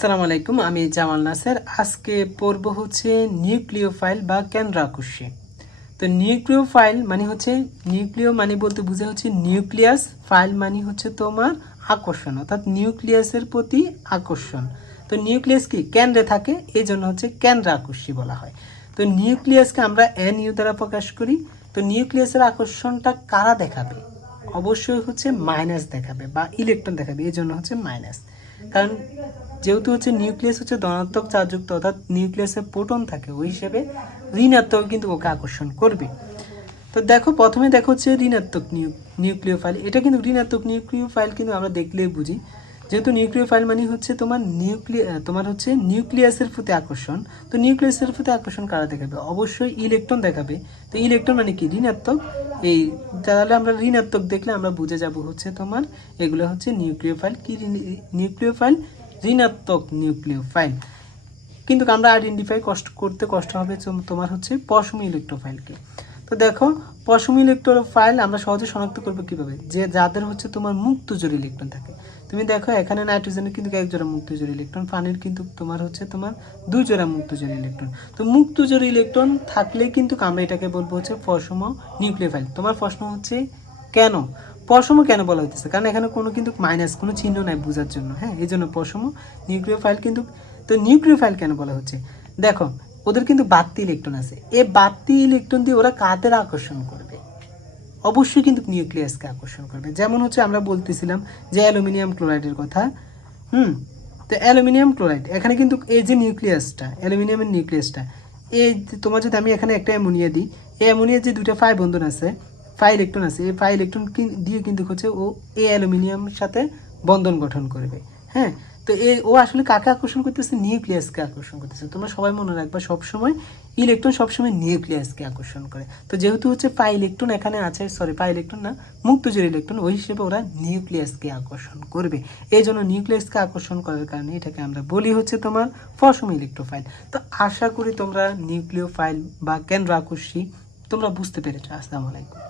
আসসালামু আলাইকুম, আমি জামাল নাসের। আজকে পড়ব হচ্ছে নিউক্লিও ফাইল বা কেন্দ্র আকর্ষে তো নিউক্লিও ফাইল মানে হচ্ছে, নিউক্লিও মানে বলতে বুঝে হচ্ছে নিউক্লিয়াস, ফাইল মানে হচ্ছে তোমার আকর্ষণ, অর্থাৎ নিউক্লিয়াসের প্রতি আকর্ষণ। তো নিউক্লিয়াস কি? কেন্দ্রে থাকে এই জন্য হচ্ছে কেন্দ্র বলা হয়। তো নিউক্লিয়াসকে আমরা এন ইউ দ্বারা প্রকাশ করি। তো নিউক্লিয়াসের আকর্ষণটা কারা দেখাবে? অবশ্যই হচ্ছে মাইনাস দেখাবে বা ইলেকট্রন দেখাবে, এই জন্য হচ্ছে মাইনাস কারণ যেহেতু হচ্ছে নিউক্লিয়াস হচ্ছে ধনাত্মক চার্জযুক্ত অর্থাৎ নিউক্লিয়াসে প্রোটন থাকে, ওই হিসেবে ঋণাত্মক কিন্তু ওকে আকর্ষণ করবে। তো দেখো, প্রথমে দেখো হচ্ছে ঋণাত্মক নিউক্লিয় ফাইল এটা কিন্তু ঋণাত্মক নিউক্লিওফাইল কিন্তু আমরা দেখলেই বুঝি। যেহেতু নিউক্লিয় ফাইল মানে হচ্ছে তোমার নিউক্লিয় তোমার হচ্ছে নিউক্লিয়াসের প্রতি আকর্ষণ। তো নিউক্লিয়াসের প্রতি আকর্ষণ কারা দেখাবে? অবশ্যই ইলেকট্রন দেখাবে। তো ইলেকট্রন মানে কি? ঋণাত্মক। এই তাহলে আমরা ঋণাত্মক দেখলে আমরা বুঝে যাব হচ্ছে তোমার এগুলো হচ্ছে নিউক্লিয় ফাইল। কি নিউক্লিয় ফাইল? ঋণাত্মক নিউক্লিয় ফাইল। কিন্তু আমরা আইডেন্টিফাই কষ্ট, করতে কষ্ট হবে তোমার হচ্ছে পশম ইলেকট্রোফাইলকে তো দেখো, পশম ইলেকট্রোফাইল আমরা সহজে শনাক্ত করব কীভাবে? যে যাদের হচ্ছে তোমার মুক্ত জোর ইলেকট্রন থাকে। তুমি দেখো, এখানে নাইট্রোজেনের কিন্তু এক জোড়া মুক্ত জোর ইলেকট্রন, পানির কিন্তু তোমার হচ্ছে তোমার দুই জোড়া মুক্ত জোর ইলেকট্রন। তো মুক্ত জোর ইলেকট্রন থাকলে কিন্তু আমরা এটাকে বলব হচ্ছে পশম নিউক্লিওফাইল। তোমার প্রশ্ন হচ্ছে কেন? পশম কেন বলা হইতেছে? কারণ এখানে কোনো কিন্তু মাইনাস কোনো চিহ্ন নাই বোঝার জন্য হ্যাঁ? এই জন্য পশম নিউক্লিওফাইল কিন্তু, তো নিউক্লিওফাইল কেন বলা হচ্ছে? দেখো, ওদের কিন্তু বাড়তি ইলেকট্রন আছে। এই বাড়তি ইলেকট্রন দিয়ে ওরা কাদের আকর্ষণ করবে? অবশ্যই কিন্তু নিউক্লিয়াসকে আকর্ষণ করবে। যেমন হচ্ছে আমরা বলতেছিলাম যে অ্যালুমিনিয়াম ক্লোরাইডের কথা। হুম? তো অ্যালুমিনিয়াম ক্লোরাইড, এখানে কিন্তু এই যে নিউক্লিয়াসটা, অ্যালুমিনিয়ামের নিউক্লিয়াসটা, এই তোমার যদি আমি এখানে একটা অ্যামোনিয়া দিই, এই অ্যামোনিয়ার যে দুটো ফাই বন্ধন আছে, ফাই ইলেকট্রন আছে, এই ফাই ইলেকট্রন দিয়ে কিন্তু হচ্ছে ও এই অ্যালুমিনিয়ামের সাথে বন্ধন গঠন করবে। হ্যাঁ? তো এই ও আসলে কাকে আকর্ষণ করতেছে? নিউক্লিয়াসকে আকর্ষণ করতেছে। তোমরা সবাই মনে রাখবা, সবসময় ইলেকট্রন সবসময় নিউক্লিয়াসকে আকর্ষণ করে। তো যেহেতু হচ্ছে পাই ইলেকট্রন এখানে আছে সরি পাই ইলেকট্রন না মুক্তজোর ইলেকট্রন, ওই হিসেবে ওরা নিউক্লিয়াসকে আকর্ষণ করবে। এই জন্য নিউক্লিয়াসকে আকর্ষণ করার কারণে এটাকে আমরা বলি হচ্ছে তোমার ফসম ইলেকট্রোফাইল। তো আশা করি তোমরা নিউক্লিও ফাইল বা কেন্দ্র আকর্ষী তোমরা বুঝতে পেরেছ। আসসালামু আলাইকুম।